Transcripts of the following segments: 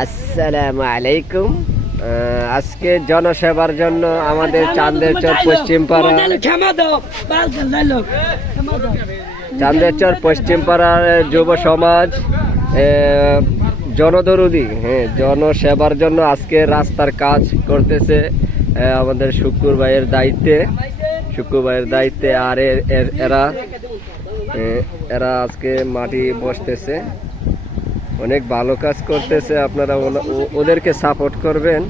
আসসালামু আলাইকুম। আজকে জনসেবার জন্য আমাদের চান্দেরচর পশ্চিমপাড়ার যুব সমাজ জনদরদি জনসেবার জন্য আজকে রাস্তার কাজ করতেছে আমাদের শুক্কুর ভাইয়ের দায়িত্বে। আর এরা আজকে মাটি বসতেছে, অনেক ভালো কাজ করতেছে। আপনারা ওদেরকে সাপোর্ট করবেন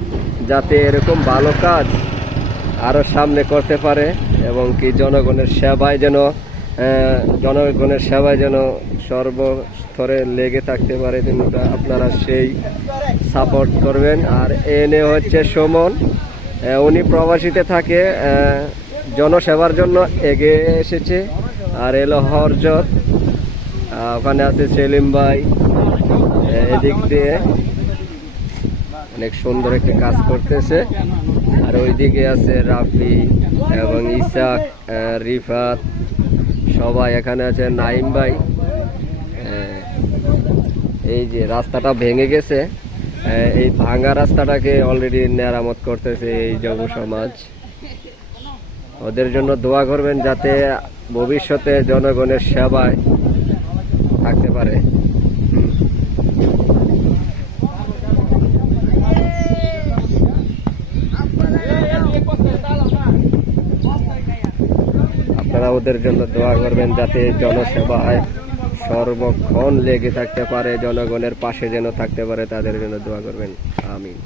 যাতে এরকম ভালো কাজ আরও সামনে করতে পারে এবং কি জনগণের সেবায় যেন সর্বস্তরে লেগে থাকতে পারে। আপনারা সেই সাপোর্ট করবেন। আর এনে হচ্ছে সুমন, উনি প্রবাসীতে থাকে, জনসেবার জন্য এগিয়ে এসেছে। আর এলো হরজত, ওখানে আছে সেলিম ভাই, এদিক দিয়ে অনেক সুন্দর একটা কাজ করতেছে। আর ওইদিকে আছে রাফি এবং ইসাক, রিফাত, সবাই এখানে আছে, নাইম ভাই। এই যে রাস্তাটা ভেঙে গেছে, এই ভাঙা রাস্তাটাকে অলরেডি মেরামত করতেছে এই যুব সমাজ। ওদের জন্য দোয়া করবেন যাতে ভবিষ্যতে জনগণের সেবায় থাকতে পারে। আপনারা ওদের জন্য দোয়া করবেন যাতে জনসেবায় সর্বক্ষণ লেগে থাকতে পারে, জনগণের পাশে যেন থাকতে পারে, তাদের জন্য দোয়া করবেন। আমিন।